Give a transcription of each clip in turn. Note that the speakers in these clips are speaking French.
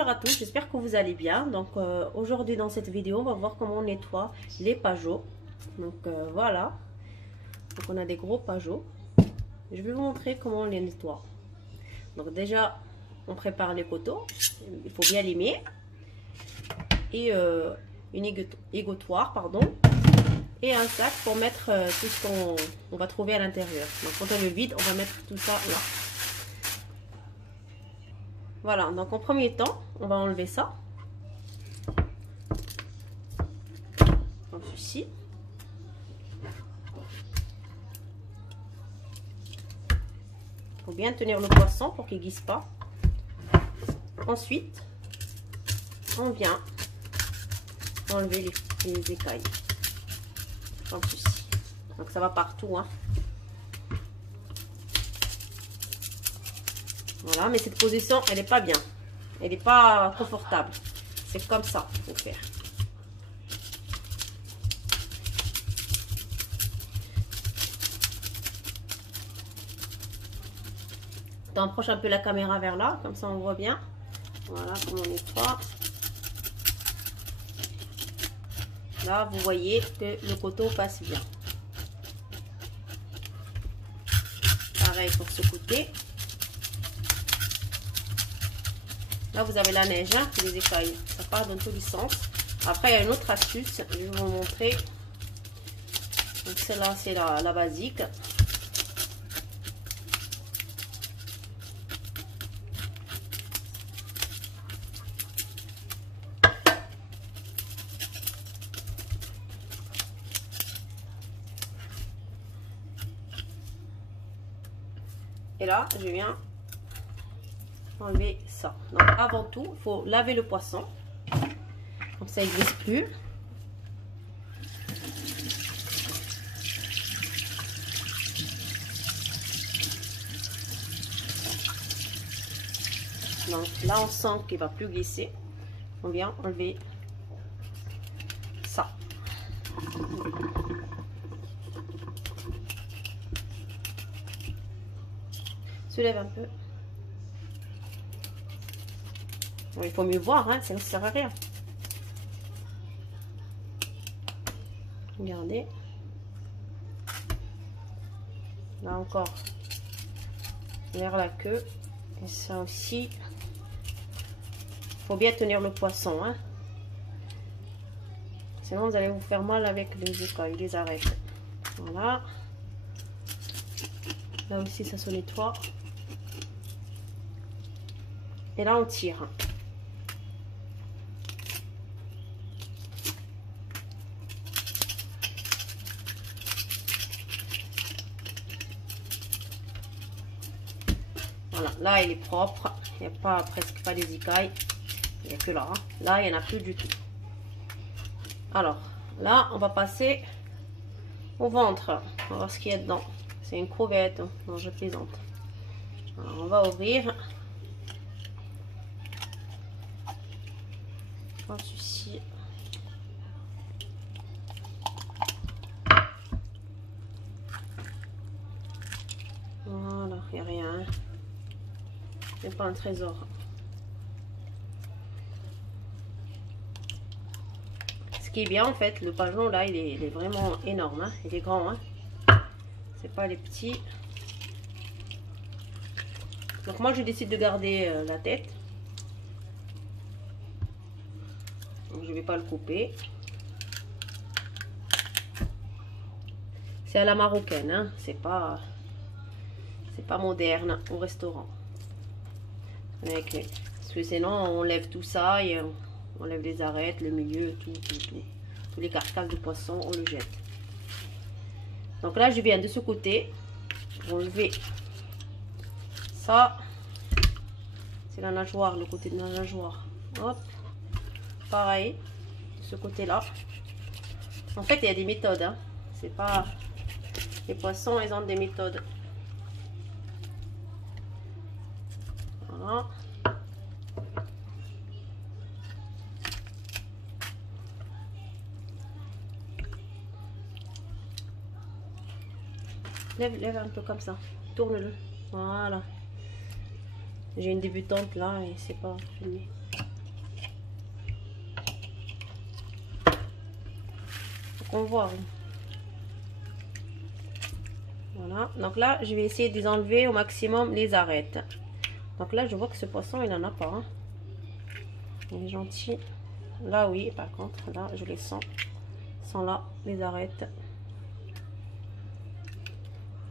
Bonjour à tous, j'espère que vous allez bien. Donc aujourd'hui dans cette vidéo, on va voir comment on nettoie les pageaux. Donc voilà, donc on a des gros pageaux. Je vais vous montrer comment on les nettoie. Donc déjà, on prépare les poteaux, il faut bien limer. Et une égouttoir, pardon. Et un sac pour mettre tout ce qu'on va trouver à l'intérieur. Donc quand on le vide, on va mettre tout ça là. Voilà, donc en premier temps, on va enlever ça. Comme ceci. Il faut bien tenir le poisson pour qu'il ne glisse pas. Ensuite, on vient enlever les écailles. Comme ceci. Donc ça va partout, hein. Voilà, mais cette position, elle n'est pas bien. Elle n'est pas confortable. C'est comme ça qu'il faut faire. On approche un peu la caméra vers là, comme ça on voit bien. Voilà, comment on nettoie. Là, vous voyez que le coteau passe bien. Pareil pour ce côté. Là, vous avez la neige, hein, les écailles. Ça part dans tous les sens. Après, il y a une autre astuce. Je vais vous montrer. Donc, celle-là, c'est la basique. Et là, je viens enlever ça. Donc avant tout, il faut laver le poisson. Comme ça, il ne glisse plus. Donc là, on sent qu'il ne va plus glisser. On vient enlever ça. Soulève un peu. Bon, il faut mieux voir, hein, ça ne sert à rien. Regardez. Là encore, vers la queue. Et ça aussi, il faut bien tenir le poisson, hein. Sinon, vous allez vous faire mal avec les écailles, les arêtes. Voilà. Là aussi, ça se nettoie. Et là, on tire. Voilà, là, il est propre. Il n'y a pas, presque pas des écailles. Il n'y a que là. Hein. Là, il n'y en a plus du tout. Alors, là, on va passer au ventre. On va voir ce qu'il y a dedans. C'est une crevette. Non, je plaisante. Alors, on va ouvrir. Comme ceci. Voilà, il n'y a rien. Il n'y a pas un trésor. Ce qui est bien en fait, le pageon là, il est vraiment énorme. Hein. Il est grand. Hein. C'est pas les petits. Donc moi je décide de garder la tête. Donc je vais pas le couper. C'est à la marocaine. Hein. C'est pas moderne au restaurant. Avec les... Parce que sinon on lève tout ça et on lève les arêtes, le milieu, tous les carcasses de poisson, on le jette. Donc là je viens de ce côté enlever ça. C'est la nageoire, le côté de la nageoire. Hop, pareil de ce côté là. En fait il y a des méthodes, hein. C'est pas les poissons, ils ont des méthodes. Voilà. Lève un peu comme ça. Tourne-le. Voilà. J'ai une débutante là et c'est pas filmé. qu'on voit. Hein. Voilà, donc là je vais essayer de les enlever au maximum les arêtes. Donc là je vois que ce poisson il n'en a pas. Hein. Il est gentil. Là oui, par contre, là je les sens. Sont là les arêtes.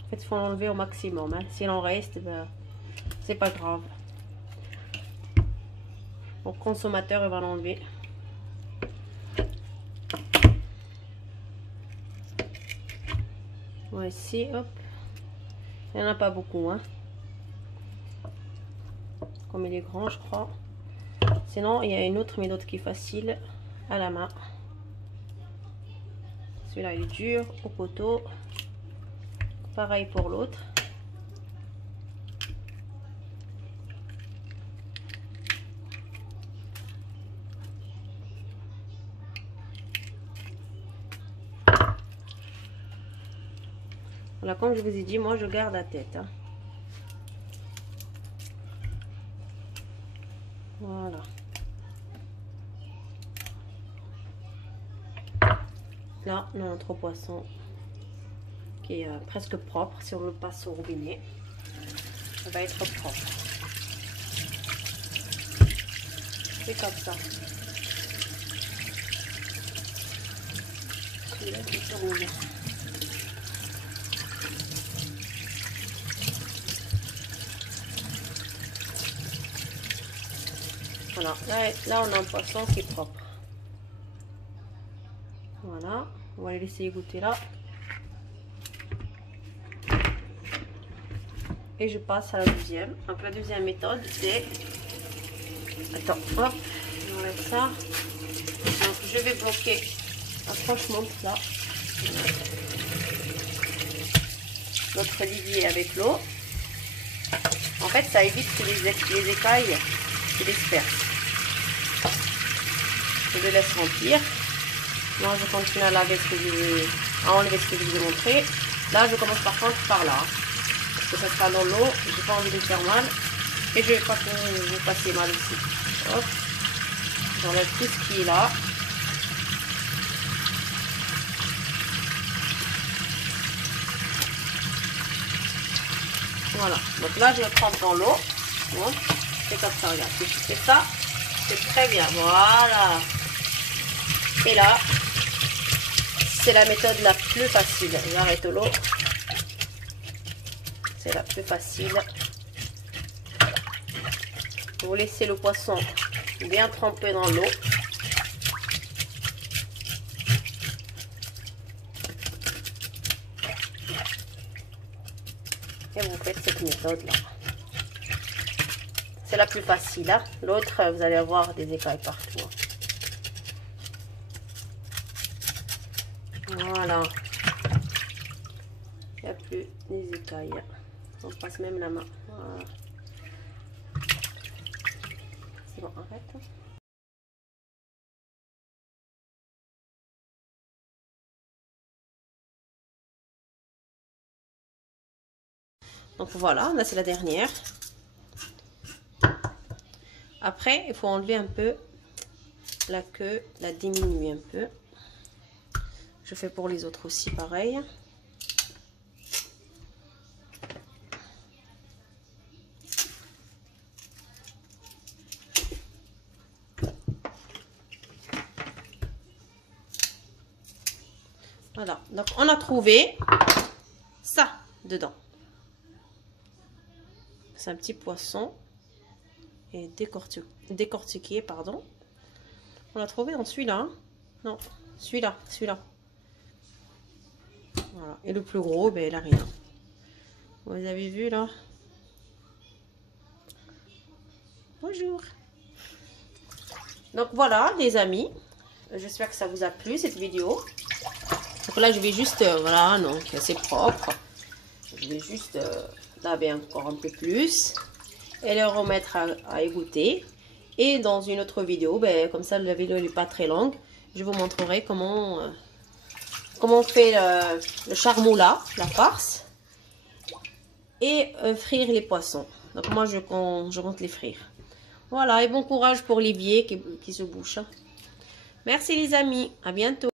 En fait il faut l'enlever au maximum. Hein. S'il en reste, ben, c'est pas grave. Le consommateur il va l'enlever. Voici, hop. Il n'y en a pas beaucoup, hein. Comme il est grand, je crois. Sinon, il y a une autre méthode qui est facile à la main. Celui-là, il est dur au poteau. Pareil pour l'autre. Voilà, comme je vous ai dit, moi je garde la tête. Hein. Voilà. Là, on a notre poisson qui est presque propre. Si on le passe au robinet, ça va être propre. C'est comme ça. Celui-là qui se roule. Voilà, là on a un poisson qui est propre. Voilà, on va les laisser goûter là. Et je passe à la deuxième. Donc la deuxième méthode c'est... Attends, hop, on enlève ça. Donc je vais bloquer franchement là. Notre olivier avec l'eau. En fait ça évite que les écailles se dispersent. Je le laisse remplir. Moi je continue à laver ce que je veux, à enlever ce que je vous ai montré. Là je commence par contre par là. Parce que ça sera dans l'eau. J'ai pas envie de faire mal. Et je vais pas vous passer mal aussi. Hop. J'enlève tout ce qui est là. Voilà. Donc là je le trempe dans l'eau. Bon. C'est comme ça, regarde. Si je fais ça, c'est très bien. Voilà. Et là, c'est la méthode la plus facile. J'arrête l'eau. C'est la plus facile. Vous laissez le poisson bien trempé dans l'eau. Et vous faites cette méthode-là. C'est la plus facile. Hein. L'autre, vous allez avoir des écailles partout. Hein. Voilà. Il n'y a plus des écailles. On passe même la main. Voilà. C'est bon, arrête. Donc voilà, là c'est la dernière. Après, il faut enlever un peu la queue, la diminuer un peu. Je fais pour les autres aussi pareil. Voilà, donc on a trouvé ça dedans. C'est un petit poisson et décortiqué, pardon. On l'a trouvé dans celui-là. Hein? Non, celui-là. Voilà. Et le plus gros, ben, il a rien. Vous avez vu là? Bonjour. Donc voilà les amis. J'espère que ça vous a plu cette vidéo. Donc là je vais juste, voilà, donc c'est propre. Je vais juste laver encore un peu plus. Et le remettre à égoutter. Et dans une autre vidéo, ben, comme ça la vidéo n'est pas très longue, je vous montrerai comment on fait le charmoula, la farce, et frire les poissons. Donc moi je compte les frire. Voilà, et bon courage pour l'évier qui se bouche. Merci les amis, à bientôt.